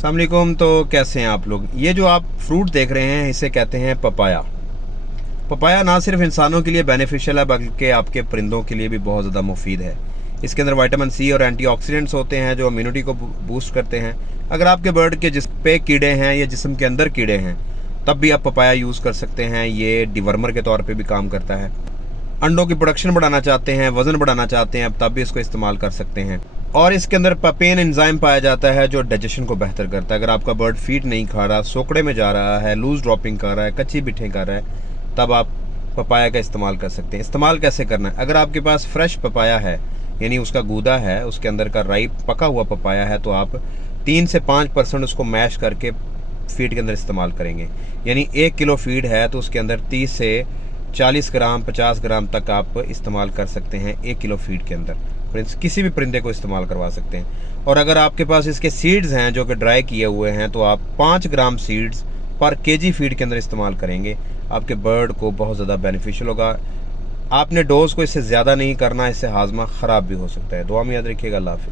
अस्सलाम वालेकुम। तो कैसे हैं आप लोग। ये जो आप फ्रूट देख रहे हैं इसे कहते हैं पपाया। पपाया ना सिर्फ इंसानों के लिए बेनिफिशियल है बल्कि आपके परिंदों के लिए भी बहुत ज़्यादा मुफीद है। इसके अंदर विटामिन सी और एंटीऑक्सीडेंट्स होते हैं जो इम्यूनिटी को बूस्ट करते हैं। अगर आपके बर्ड के जिस्म पे कीड़े हैं या जिस्म के अंदर कीड़े हैं तब भी आप पपाया यूज़ कर सकते हैं। ये डिवर्मर के तौर पर भी काम करता है। अंडों की प्रोडक्शन बढ़ाना चाहते हैं, वजन बढ़ाना चाहते हैं, अब तब भी इसको इस्तेमाल कर सकते हैं। और इसके अंदर पपेन एंजाइम पाया जाता है जो डाइजेशन को बेहतर करता है। अगर आपका बर्ड फीड नहीं खा रहा, सोकड़े में जा रहा है, लूज ड्रॉपिंग कर रहा है, कच्ची बिठें कर रहा है, तब आप पपाया का इस्तेमाल कर सकते हैं। इस्तेमाल कैसे करना है, अगर आपके पास फ्रेश पपाया है यानी उसका गूदा है, उसके अंदर का राइप पका हुआ पपाया है, तो आप 3 से 5% उसको मैश करके फीड के अंदर इस्तेमाल करेंगे। यानी 1 किलो फीड है तो उसके अंदर 30 से 40 ग्राम 50 ग्राम तक आप इस्तेमाल कर सकते हैं 1 किलो फीड के अंदर। किसी भी परिंदे को इस्तेमाल करवा सकते हैं। और अगर आपके पास इसके सीड्स हैं जो कि ड्राई किए हुए हैं तो आप 5 ग्राम सीड्स पर केजी फीड के अंदर इस्तेमाल करेंगे। आपके बर्ड को बहुत ज़्यादा बेनिफिशियल होगा। आपने डोज को इससे ज़्यादा नहीं करना, इससे हाजमा ख़राब भी हो सकता है। दुआ में याद रखिएगा। अल्लाह हाफ़िज़।